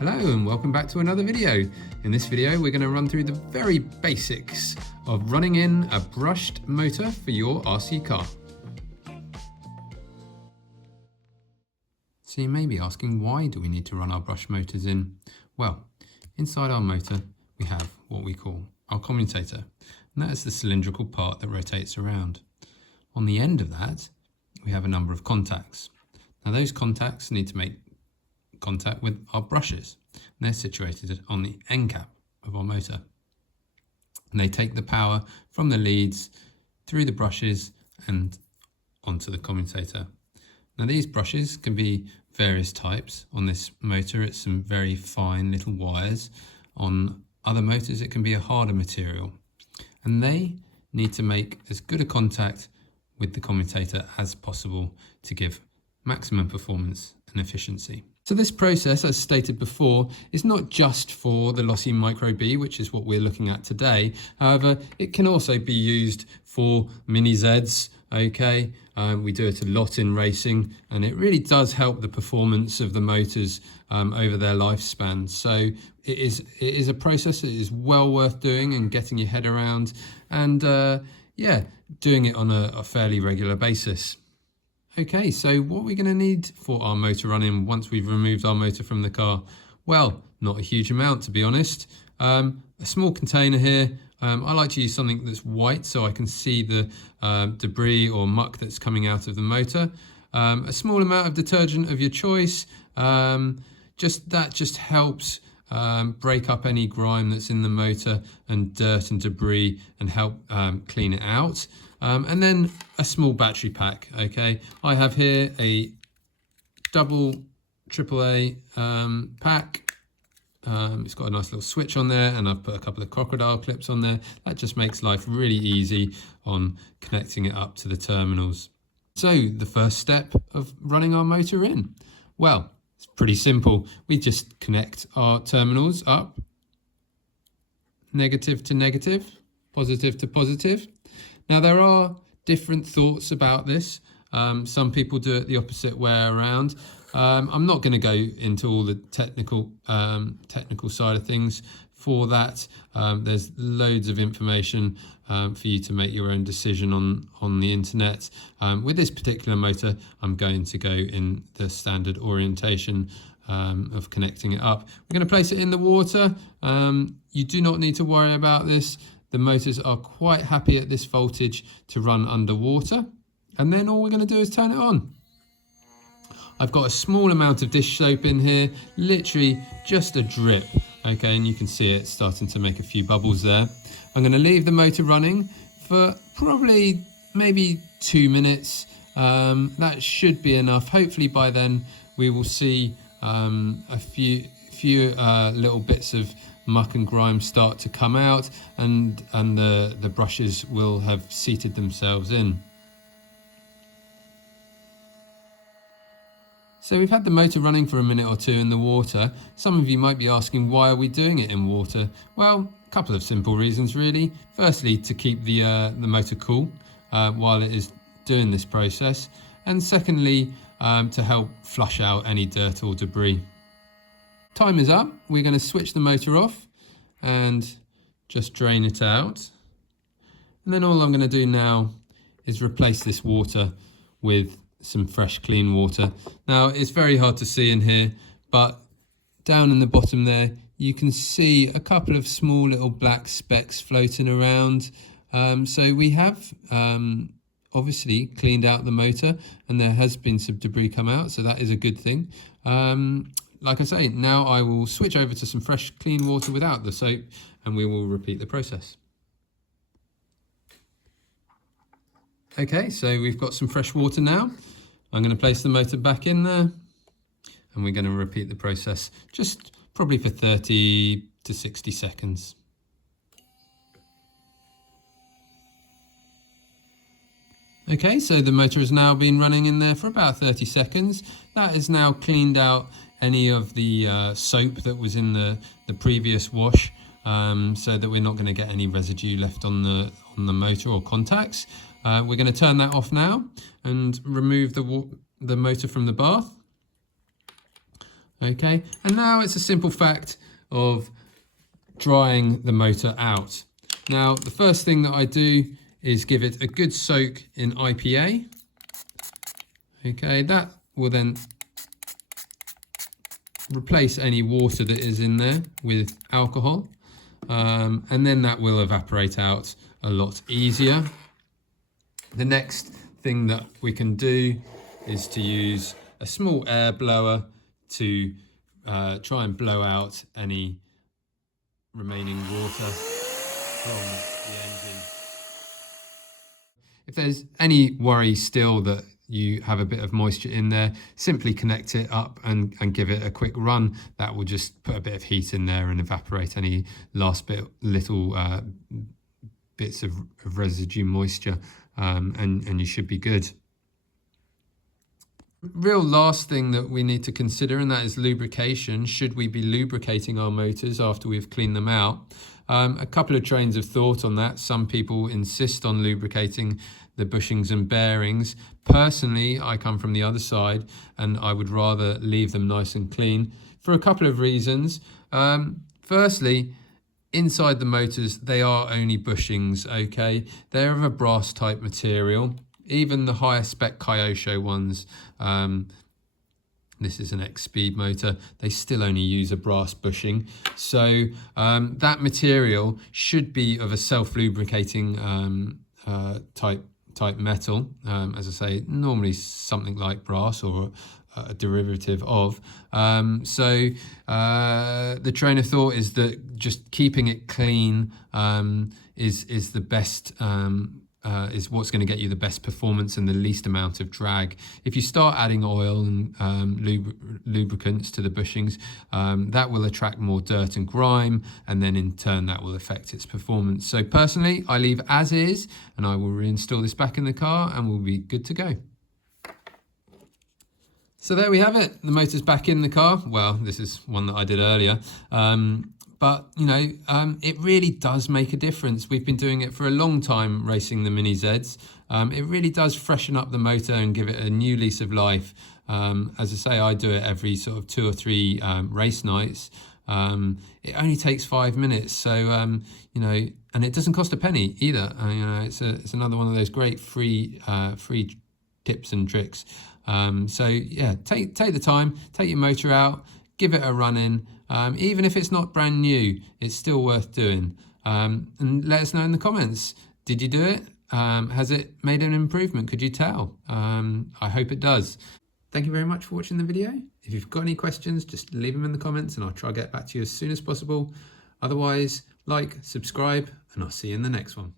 Hello and welcome back to another video. In this video we're going to run through the very basics of running in a brushed motor for your RC car. So you may be asking, why do we need to run our brush motors in? Well, inside our motor we have what we call our commutator, and that is the cylindrical part that rotates around. On the end of that we have a number of contacts. Now those contacts need to make contact with our brushes, and they're situated on the end cap of our motor, and they take the power from the leads through the brushes and onto the commutator. Now these brushes can be various types. On this motor it's some very fine little wires. On other motors it can be a harder material, and they need to make as good a contact with the commutator as possible to give maximum performance and efficiency. So this process, as stated before, is not just for the Losi Micro B, which is what we're looking at today. However, it can also be used for mini Zs. Okay, we do it a lot in racing, and it really does help the performance of the motors over their lifespan. So it is a process that is well worth doing and getting your head around, and yeah, doing it on a fairly regular basis. Okay, so what are we going to need for our motor run-in once we've removed our motor from the car? Well, not a huge amount, to be honest. A small container here. I like to use something that's white so I can see the debris or muck that's coming out of the motor. A small amount of detergent of your choice. Just helps break up any grime that's in the motor and dirt and debris and help clean it out. And then a small battery pack. Okay, I have here a double AAA pack. It's got a nice little switch on there, and I've put a couple of crocodile clips on there. That just makes life really easy on connecting it up to the terminals. So the first step of running our motor in, well, it's pretty simple. We just connect our terminals up, negative to negative, positive to positive. Now there are different thoughts about this. Some people do it the opposite way around. I'm not going to go into all the technical side of things for that. There's loads of information for you to make your own decision on the internet. With this particular motor, I'm going to go in the standard orientation of connecting it up. We're going to place it in the water. You do not need to worry about this. The motors are quite happy at this voltage to run underwater, and then all we're going to do is turn it on. I've got a small amount of dish soap in here, literally just a drip, okay, and you can see it starting to make a few bubbles there. I'm going to leave the motor running for probably maybe 2 minutes. That should be enough. Hopefully by then we will see a few little bits of muck and grime start to come out, and the brushes will have seated themselves in. So we've had the motor running for a minute or two in the water. Some of you might be asking, why are we doing it in water? Well, a couple of simple reasons really. Firstly, to keep the motor cool while it is doing this process, and secondly, to help flush out any dirt or debris. Time is up. We're going to switch the motor off and just drain it out. And then all I'm going to do now is replace this water with some fresh clean water. Now it's very hard to see in here, but down in the bottom there you can see a couple of small little black specks floating around. So we have obviously cleaned out the motor, and there has been some debris come out, so that is a good thing. Like I say, now I will switch over to some fresh clean water without the soap, and we will repeat the process. Okay, so we've got some fresh water now. I'm going to place the motor back in there, and we're going to repeat the process just probably for 30 to 60 seconds. Okay, so the motor has now been running in there for about 30 seconds. That has now cleaned out any of the soap that was in the previous wash, so that we're not going to get any residue left on the motor or contacts. We're going to turn that off now and remove the motor from the bath. Okay, and now it's a simple fact of drying the motor out. Now, the first thing that I do is give it a good soak in IPA. Okay, that will then replace any water that is in there with alcohol, and then that will evaporate out a lot easier. The next thing that we can do is to use a small air blower to try and blow out any remaining water from the engine. If there's any worry still that you have a bit of moisture in there, simply connect it up and give it a quick run. That will just put a bit of heat in there and evaporate any last little bits of residue moisture, and you should be good. Real last thing that we need to consider, and that is lubrication. Should we be lubricating our motors after we've cleaned them out? A couple of trains of thought on that. Some people insist on lubricating the bushings and bearings. Personally, I come from the other side and I would rather leave them nice and clean for a couple of reasons. Firstly, inside the motors, they are only bushings, okay? They're of a brass type material. Even the higher spec Kyosho ones, this is an X-Speed motor, they still only use a brass bushing. So that material should be of a self-lubricating type metal. As I say, normally something like brass or a derivative of. So the train of thought is that just keeping it clean is the best, is what's going to get you the best performance and the least amount of drag. If you start adding oil and lubricants to the bushings, that will attract more dirt and grime, and then in turn that will affect its performance. So personally, I leave as is, and I will reinstall this back in the car and we'll be good to go. So there we have it, the motor's back in the car. Well, this is one that I did earlier. But, you know, it really does make a difference. We've been doing it for a long time, racing the Mini Zs. It really does freshen up the motor and give it a new lease of life. As I say, I do it every sort of 2 or 3 race nights. It only takes 5 minutes. So, you know, and it doesn't cost a penny either. You know, it's another one of those great free tips and tricks. So, yeah, take the time, take your motor out, give it a run in. Even if it's not brand new, it's still worth doing. And let us know in the comments. Did you do it? Has it made an improvement? Could you tell? I hope it does. Thank you very much for watching the video. If you've got any questions, just leave them in the comments and I'll try to get back to you as soon as possible. Otherwise, like, subscribe, and I'll see you in the next one.